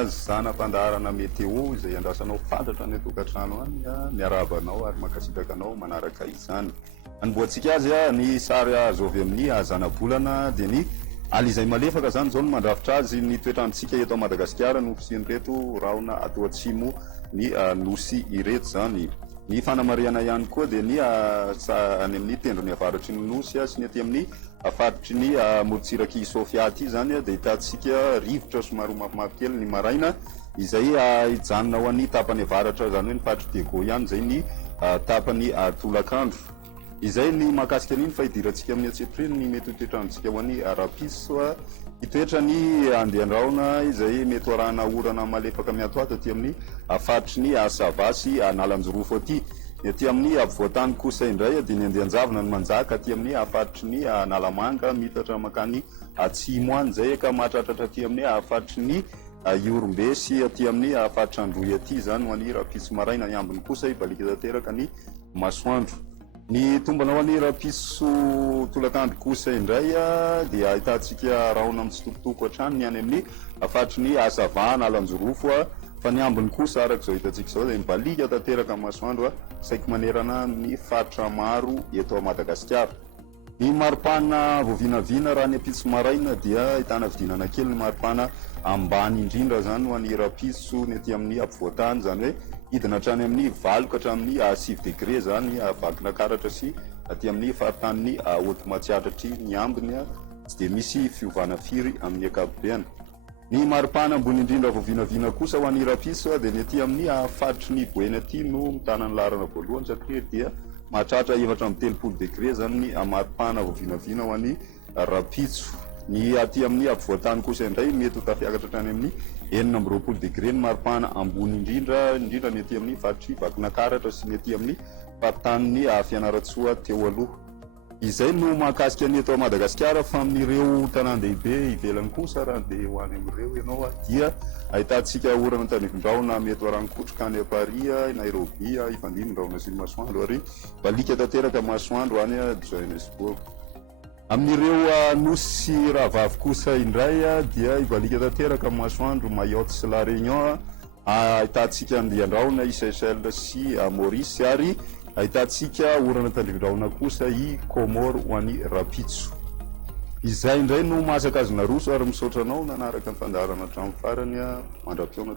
gaz zana-pandaharana météo izay andrasanao fantatra ny tokantrano any ny arabanao ary makasitraka anao manaraka izany. Anboantsika azy ny sary azo avy amin'ny zana-bolana dia ny ali izay malefaka zany zao no mandrafitra azy ny toetrandrontsika eto Madagasikara no fisian'ireto rahona atao atsimo ny nosy ireto zany. Ny fanamariana ihany koa dia ny any amin'ny tendrony avaratry ny nosy sy ny aty amin'ny faritry ny morotsiraky Sofia ty zany dia hitantsika rivotra somary mafimafy kely ny maraina izay hijanona ho an'ny tapany avaratra zany hoe ny faritry Dego ihany zay ny tapany tolakandro. Izay ny mahakasika an'iny fa hidirantsika amin'ny antsetriny ny mety toetrandrontsika ho an'ny rapiso hitoetra ny andehandraona izay mety arahana orana malefaka miatoato aty amin'ny faritry ny Savasy Nalanjorofo aty. Aty amin'ny afovoantany kosa indray dia ny andehanjavona ny manjaka aty amin'ny faritry ny Nalamanga mitatra makany atsimo any zay ka mahatratratra aty amin'ny faritry ny Iorombe sy aty amin'ny faritry Androy aty zany ho an'ny rapiso maraina. Ny ambiny kosa hibalika tanteraka ny masoandro. Ny tombana ho an'ny rapiso tolakandro kosa indray dia ahitantsika rahona amin'ny tsitokotoko hatrany ny any amin'ny faritry ny Savana Nalanjorofo fa ny ambiny kosa arak'izao hitantsika izao dia mibalika tanteraka masoandro saika manerana ny faritra maro eto Madagasikara. Ny maripana voavinavina raha ny ampitso maraina dia ahitana vidinana kely ny maripana ambany indrindra zany ho an'ny rapiso ny aty amin'ny ampovoantany zany hoe hidina hatrany amin'ny 4 ka hatramin'ny 6 degré zany vakina karatra sy aty amin'ny faritany Otmatsiatratry ny ambiny tsy dia misy fiovana firy amin'ny akapobeany. Ny maripana ambony indrindra voavinavina kosa ho an'ny rapiso dia ny aty amin'ny faritry ny Boeny aty no mitana ny larana voalohany satria dia mahatratra 4 degré zany ny maripana voavinavina ho an'ny rapiso. Ny aty amin'ny ampovoantany kosa indray mety ho tafiakatra hatrany amin'ny 20 degré ny maripana ambony indrindra ny aty amin'ny faritry vakina karatra sy ny aty amin'ny faritany Fianaratsoa teo aloha. Izay no mahakasika ny eto Madagasikara fa amin'ireo tanàn-dehibe ivelany kosa raha andeha ho any amin'ireo ianao dia ahitantsika orana tanivondraona mety hoarankotroka any Paris, Nairobi, Ifandimby-ndraona sy masoandro ary balika tanteraka masoandro any Johannesburg. Amin'ireo nosy rahavavy kosa indray dia ibalika tanteraka masoandro Mayotte sy La Réunion ahitantsika andehandraona i Seychelles sy Maurice ary ahitantsika orana tandrivondraona kosa i Comore ho an'ny rapitso. Izay indray no mahasaka azona roso ary misaotra anao nanaraka ny fandaharana hatramin'ny farany mandram-piaona.